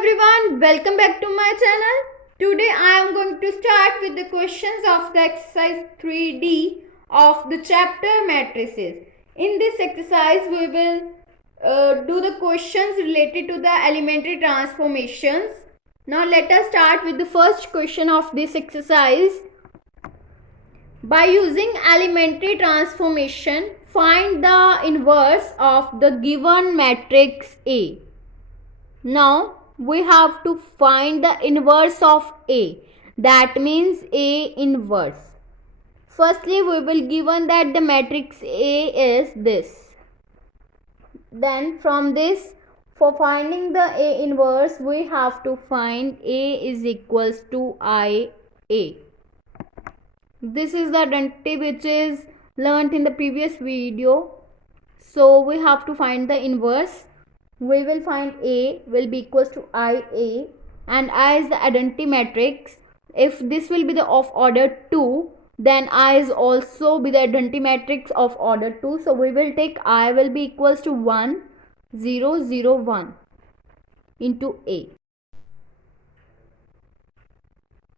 everyone, welcome back to my channel. Today I am going to start with the questions of the exercise 3D of the chapter matrices. In this exercise we will do the questions related to the elementary transformations. Now let us start with the first question of this exercise. By using elementary transformation, find the inverse of the given matrix A. Now we have to find the inverse of A. That means A inverse. Firstly, we will given that the matrix A is this. Then from this, for finding the A inverse, we have to find A is equals to IA. This is the identity which is learnt in the previous video. So we have to find the inverse. We will find A will be equals to IA, and I is the identity matrix. If this will be the of order 2, then I is also be the identity matrix of order 2. So we will take I will be equals to 1 0 0 1 into A.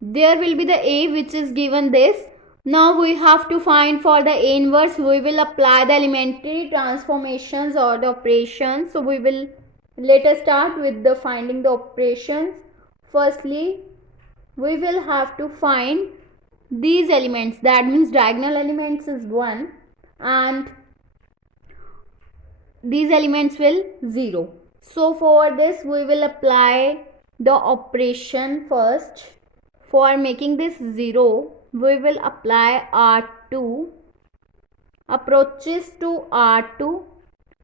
There will be the A which is given this. Now we have to find for the A inverse. We will apply the elementary transformations or the operations. So we will let us start with the finding the operations. Firstly, we will have to find these elements. That means diagonal elements is 1 and these elements will 0. So for this we will apply the operation first. For making this 0, we will apply R2 approaches to R2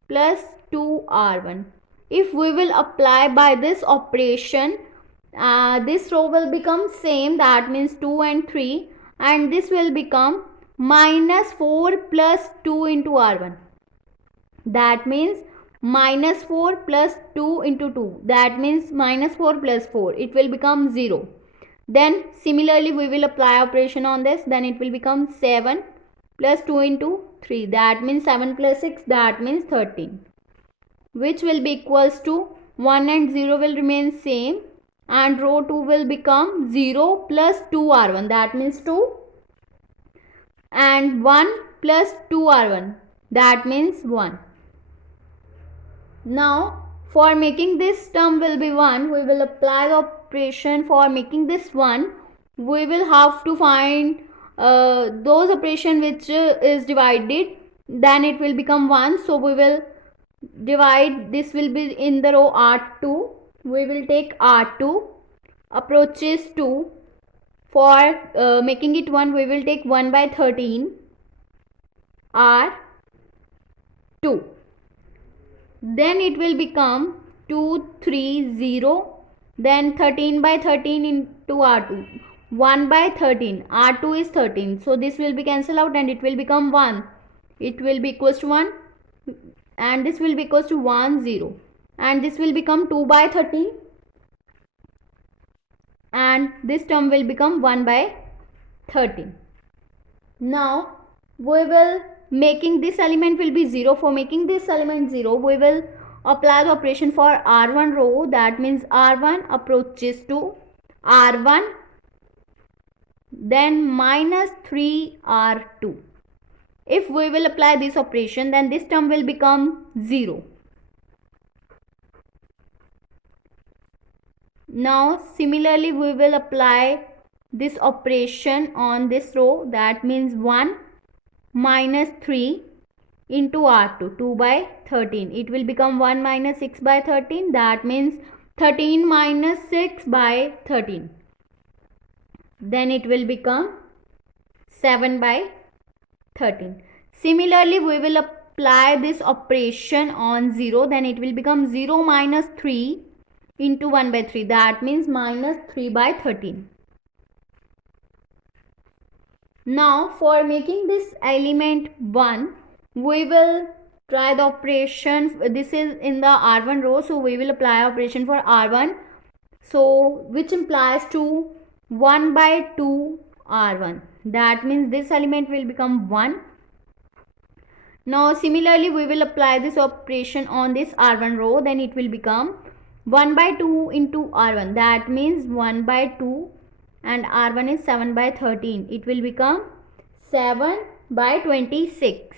plus 2R1. If we will apply by this operation, this row will become same, that means 2 and 3, and this will become minus 4 plus 2 into R1. That means minus 4 plus 2 into 2. That means minus 4 plus 4. It will become 0. Then similarly we will apply operation on this. Then it will become 7 plus 2 into 3. That means 7 plus 6. That means 13. Which will be equals to 1 and 0 will remain same. And row 2 will become 0 plus 2R1. That means 2. And 1 plus 2R1. That means 1. Now for making this term will be 1, we will apply the operation. For making this 1, we will have to find those operation which is divided, then it will become 1. So we will divide, this will be in the row R2. We will take R2 approaches 2. For making it 1, we will take 1 by 13 R2. Then it will become 2 3 0. Then 13 by 13 into R2. 1 by 13. R2 is 13. So this will be cancelled out and it will become 1. It will be equals to 1. And this will be equals to 1 0. And this will become 2 by 13. And this term will become 1 by 13. Now we will making this element will be 0. For making this element 0, we will apply the operation for R1 row. That means R1 approaches to R1, then minus 3R2. If we will apply this operation, then this term will become 0. Now similarly we will apply this operation on this row. That means 1 minus 3 into R2, 2 by 13. It will become 1 minus 6 by 13. That means 13 minus 6 by 13. Then it will become 7 by 13. Similarly, we will apply this operation on 0. Then it will become 0 minus 3 into 1 by 3. That means minus 3 by 13. Now for making this element 1, we will try the operation. This is in the R1 row, so we will apply operation for R1. So which implies to 1 by 2 R1. That means this element will become 1. Now similarly we will apply this operation on this R1 row. Then it will become 1 by 2 into R1, that means 1 by 2 and R1 is 7 by 13. It will become 7 by 26.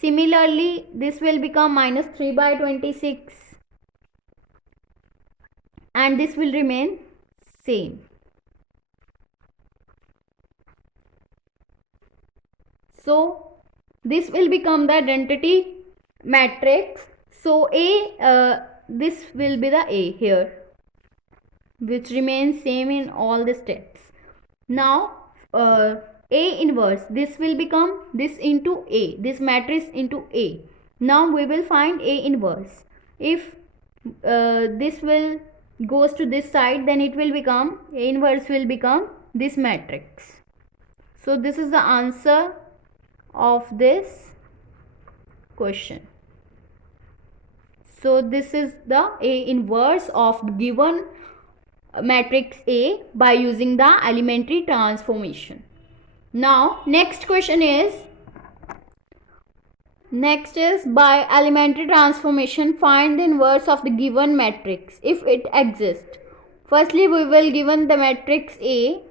Similarly, this will become minus 3 by 26 and this will remain same. So this will become the identity matrix. So this will be the A here, which remains same in all the steps. Now A inverse, this will become this into A, this matrix into A. Now we will find A inverse. If this will goes to this side, then it will become A inverse will become this matrix. So this is the answer of this question. So this is the A inverse of given matrix A by using the elementary transformation. Now next question is by elementary transformation find the inverse of the given matrix if it exists. Firstly, we will given the matrix A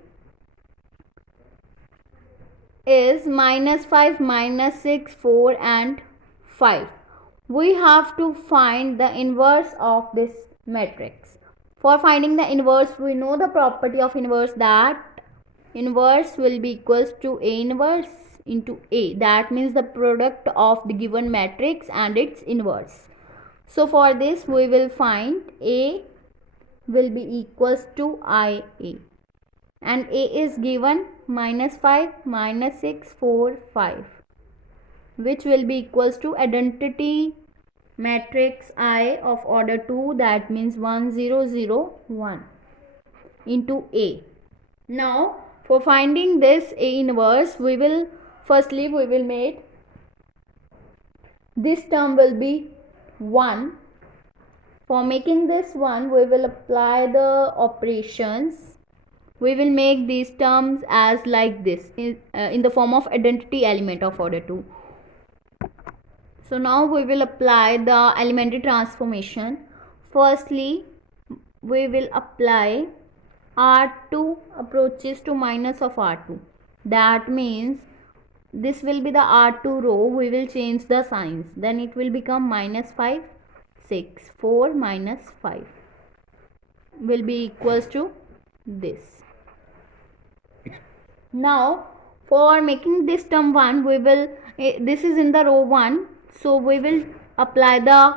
is minus 5, minus 6, 4 and 5. We have to find the inverse of this matrix. For finding the inverse, we know the property of inverse, that inverse will be equals to A inverse into A. That means the product of the given matrix and its inverse. So for this we will find A will be equals to IA, and A is given minus 5, minus 6, 4, 5, which will be equals to identity matrix I of order 2, that means 1 0 0 1 into A. Now for finding this A inverse, we will make this term will be 1. For making this 1, we will apply the operations. We will make these terms as like this in the form of identity element of order 2. So now we will apply the elementary transformation. Firstly, we will apply R2 approaches to minus of R2. That means this will be the R2 row. We will change the signs. Then it will become minus 5, 6, 4 minus 5 will be equals to this. Now for making this term 1, we will this is in the row 1, so we will apply the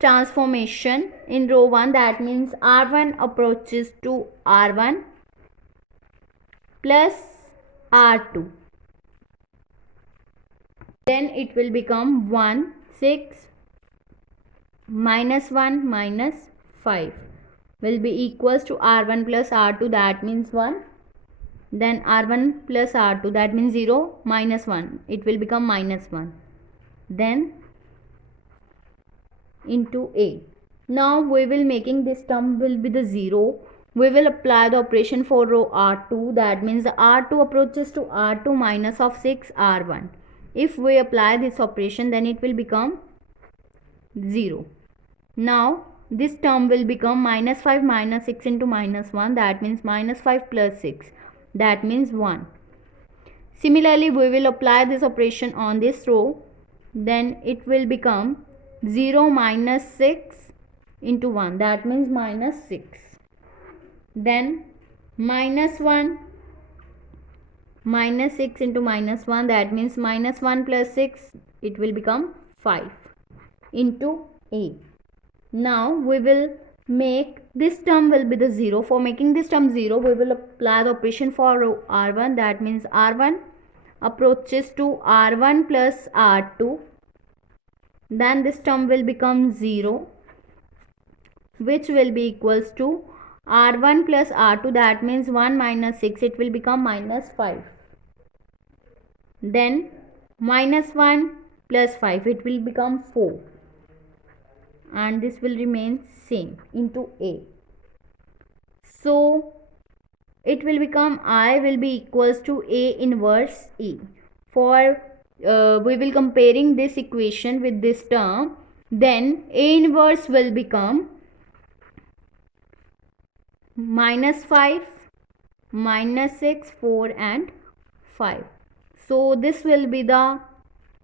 transformation in row 1. That means R1 approaches to R1 plus R2. Then it will become 1, 6 minus 1 minus 5 will be equals to R1 plus R2, that means 1. Then R1 plus R2, that means 0 minus 1, it will become minus 1. Then into A. Now we will making this term will be the 0. We will apply the operation for row R2, that means the R2 approaches to R2 minus of 6 R1. If we apply this operation, then it will become 0. Now this term will become minus 5 minus 6 into minus 1, that means minus 5 plus 6, that means 1. Similarly, we will apply this operation on this row, then it will become 0 minus 6 into 1, that means minus 6. Then minus 1 minus 6 into minus 1, that means minus 1 plus 6, it will become 5 into A. Now we will make this term will be the 0. For making this term 0, we will apply the operation for row R1, that means R1 approaches to R1 plus R2. Then this term will become 0, which will be equals to R1 plus R2, that means 1 minus 6, it will become minus 5. Then minus 1 plus 5, it will become 4. And this will remain same into A. So it will become I will be equals to A inverse E. For we will comparing this equation with this term, then A inverse will become -5, -6, 4 and 5. So this will be the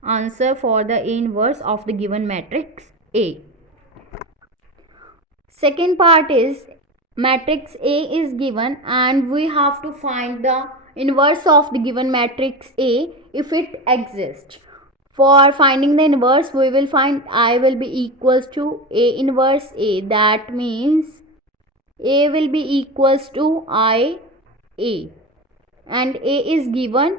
answer for the A inverse of the given matrix A. Second part is matrix A is given and we have to find the inverse of the given matrix A if it exists. For finding the inverse, we will find I will be equals to A inverse A. That means A will be equals to I A, and A is given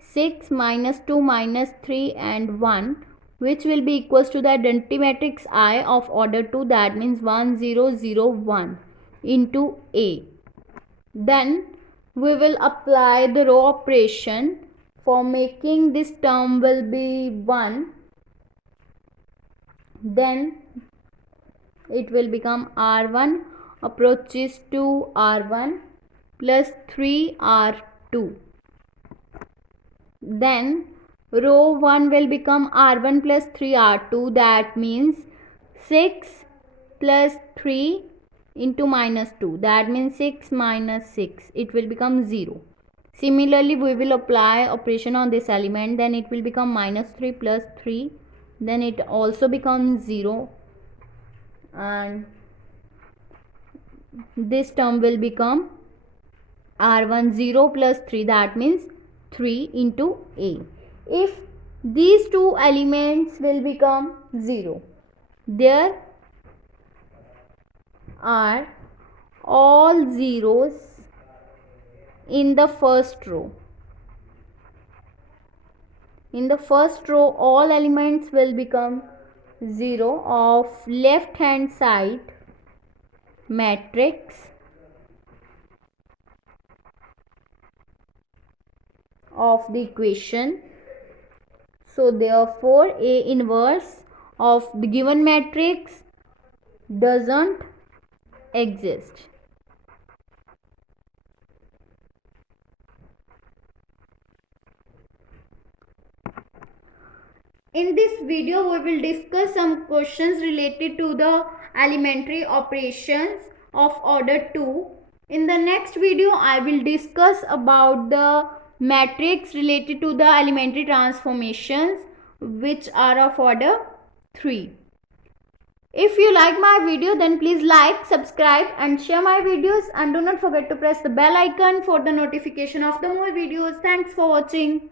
6 minus 2 minus 3 and 1, which will be equals to the identity matrix I of order 2, that means 1 0 0 1 into A. Then we will apply the row operation. For making this term will be 1, then it will become R1 approaches to R1 plus 3R2. Then row 1 will become R1 plus 3R2, that means 6 plus 3 into minus 2, that means 6 minus 6, it will become 0. Similarly, we will apply operation on this element, then it will become minus 3 plus 3, then it also becomes 0, and this term will become R1 0 plus 3, that means 3 into A. If these two elements will become 0, there are all zeros in the first row. In the first row, all elements will become 0 of left hand side matrix of the equation. So therefore A inverse of the given matrix doesn't exist. In this video, we will discuss some questions related to the elementary operations of order 2. In the next video, I will discuss about the matrix related to the elementary transformations which are of order 3. If you like my video, then please like, subscribe and share my videos, and do not forget to press the bell icon for the notification of the more videos. Thanks for watching.